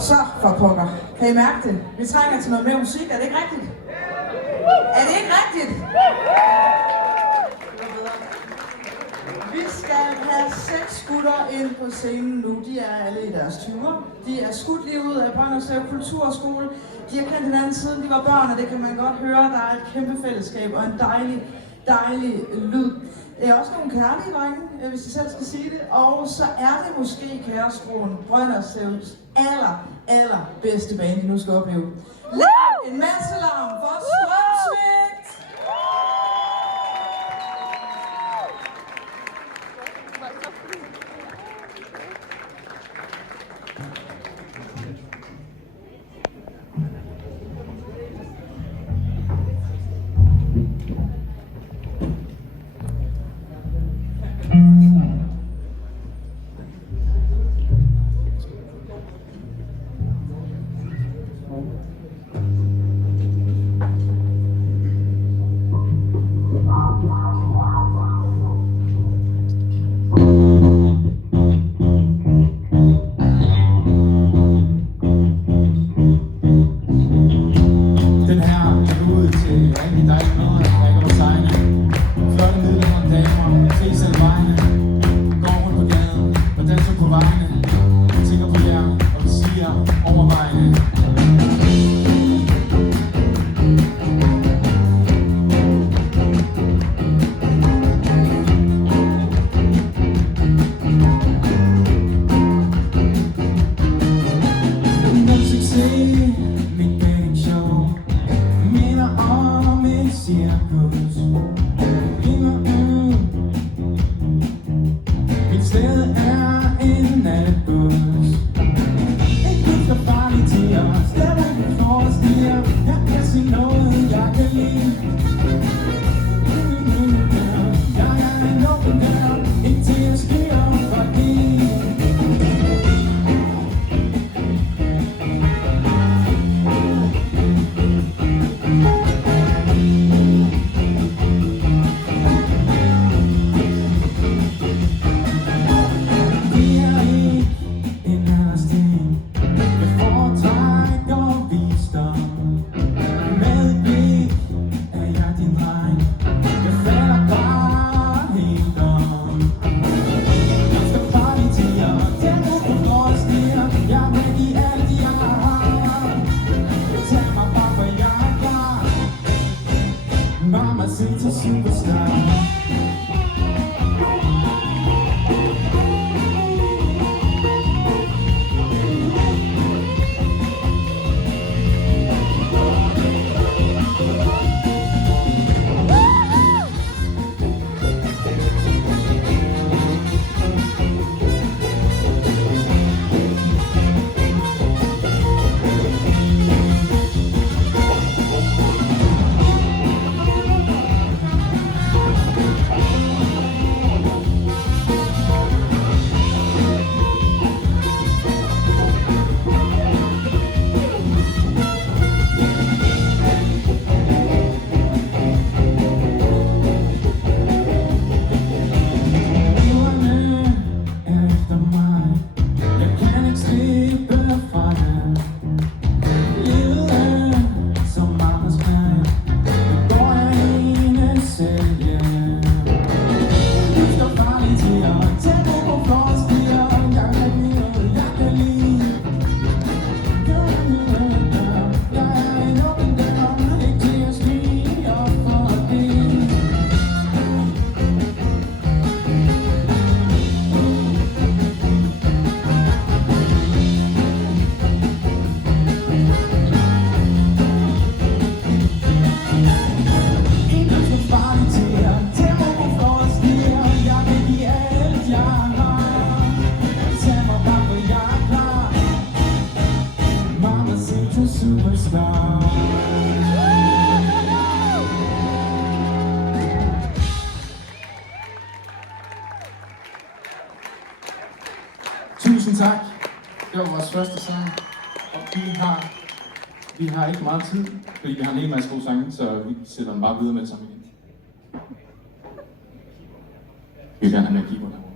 Så for pokker. Kan I mærke det? Vi trænger til noget mere musik. Er det ikke rigtigt? Er det ikke rigtigt? Vi skal have 6 gutter ind på scenen nu. De er alle i deres 20'er. De er skudt lige ud af Brønderslev Kulturskole. De har kendt hinanden siden de var børn, og det kan man godt høre. Der er et kæmpe fællesskab og en dejlig lyd. Det er også nogle kærlige drenge, hvis jeg selv skal sige det. Og så er det måske Kæreskroen Brønderslevs aller bedste band, de nu skal opleve. Lav en masse larm for Strømsvigt! Tusind tak. Det var vores første sang. Og vi har ikke meget tid, fordi vi har en hel masse gode sange, så vi sætter den bare videre med det samme igen. Vi vil gerne have mere keyboard herovre.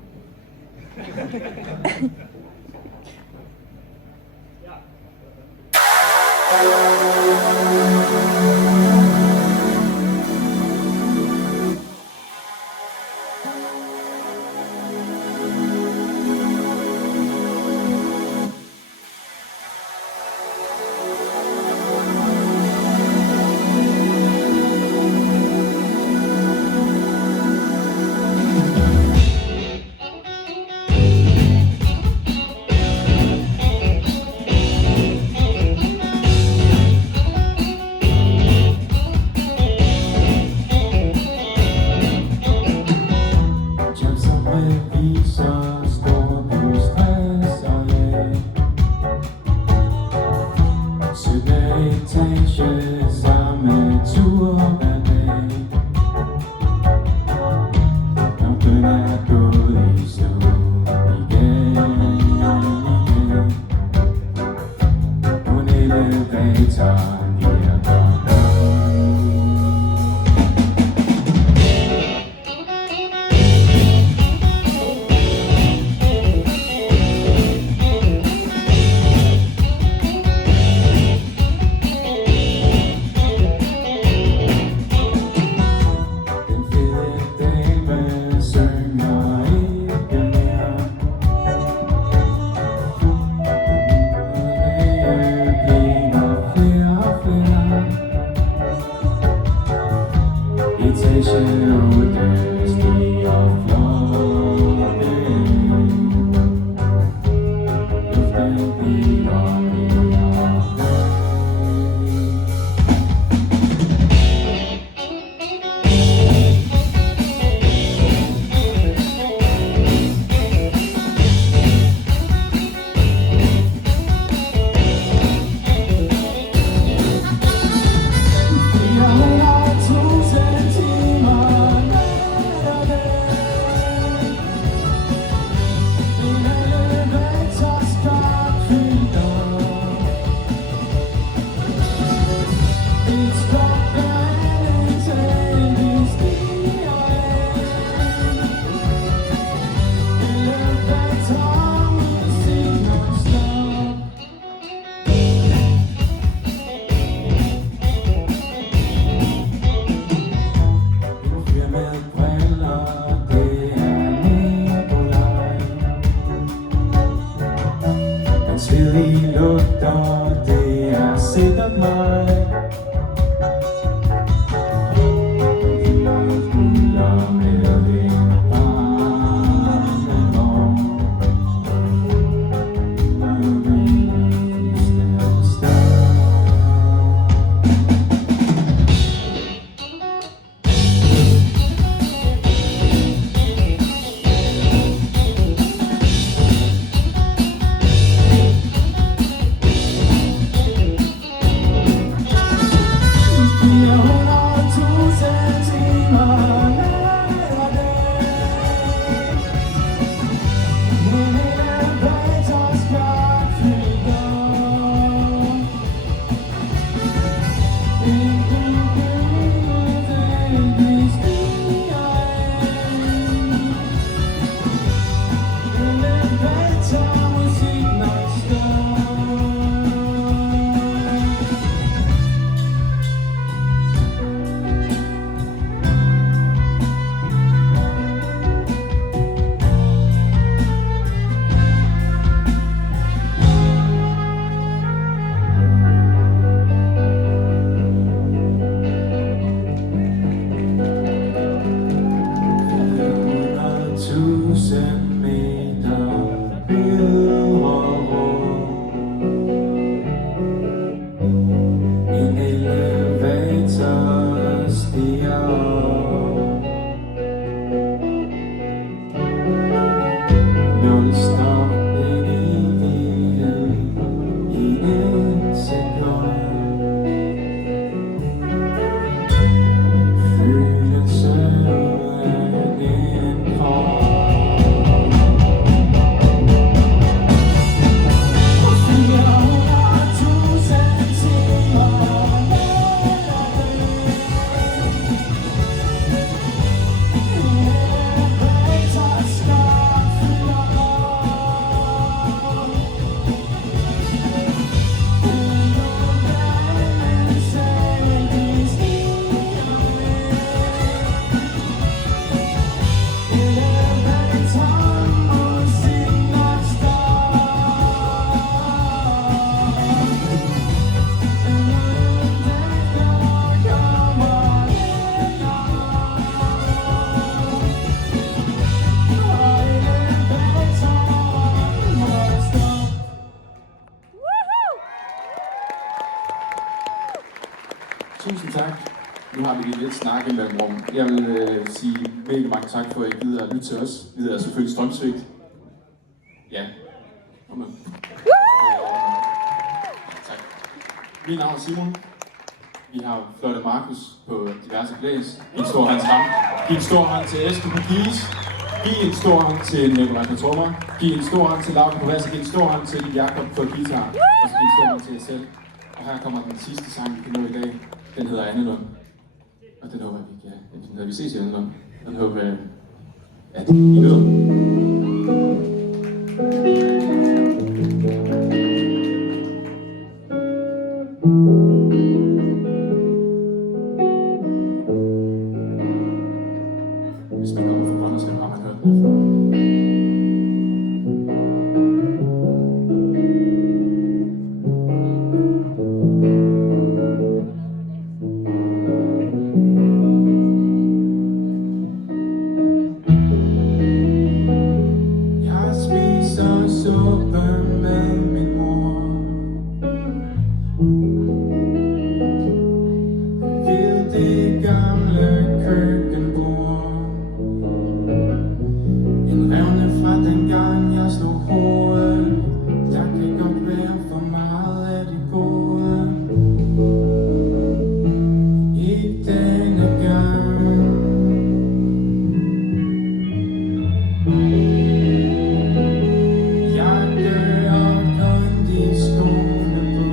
Tusind tak. Nu har vi lige lidt snak i mellemrum. Jeg vil sige mega mange tak for, at I gider at lytte til os. Vi hedder selvfølgelig Strømsvigt. Ja. Kom tak. Mit navn er Simon. Vi har flotte Markus på diverse blæs. Giv en stor hånd til ham. Giv en stor hånd til Esben på keys. Giv en stor hånd til Nikolaj på trommer. Giv en stor hånd til Lauke på bass. Giv en stor hånd til Jakob på guitar. Og så giv en stor hånd til jer selv. Og her kommer den sidste sang, vi kan nå i dag. Den hedder Annelund. Og den håber vi kan. Vi ses i Annelund. Den håber jeg, at I nyder. Hvis man kommer fra Brønderslev, har man hørt den. Det gamle køkkenbord. En revne fra den gang jeg slog hovedet. Der kan godt være for meget af det gode. I denne gang. Jeg gør kun de skoene på.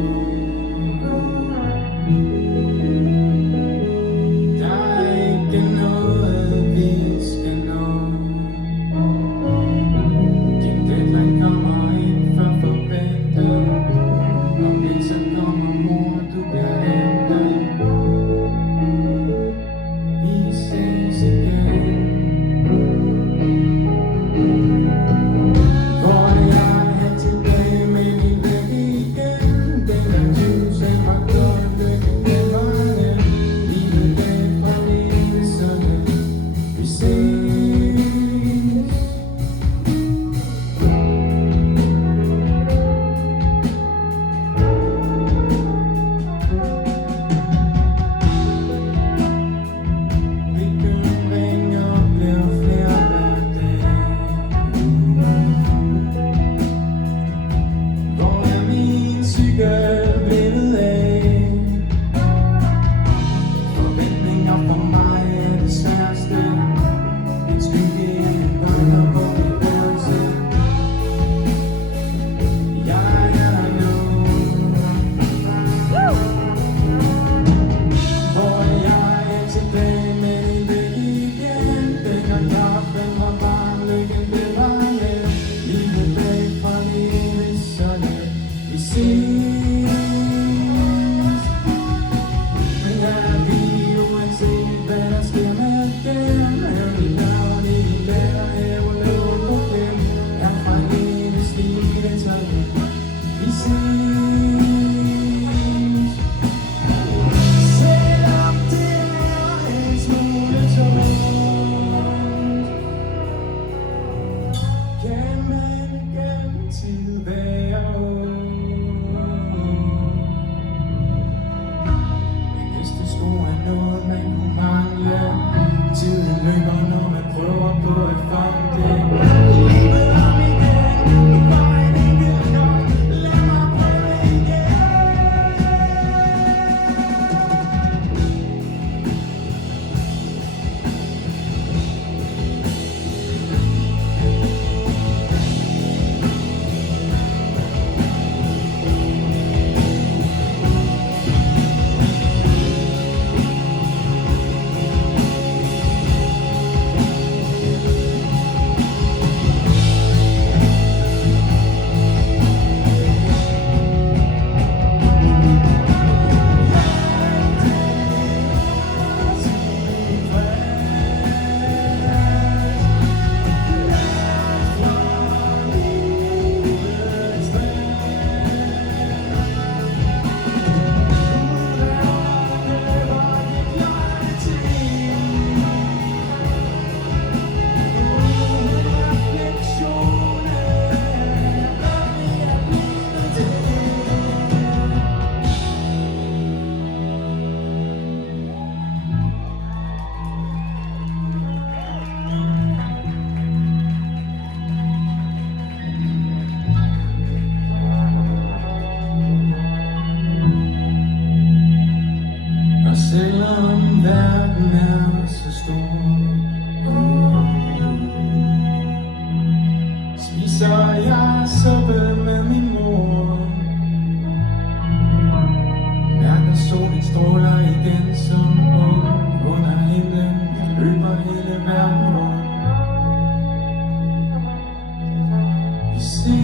Kan man igen tilbage? Vi ses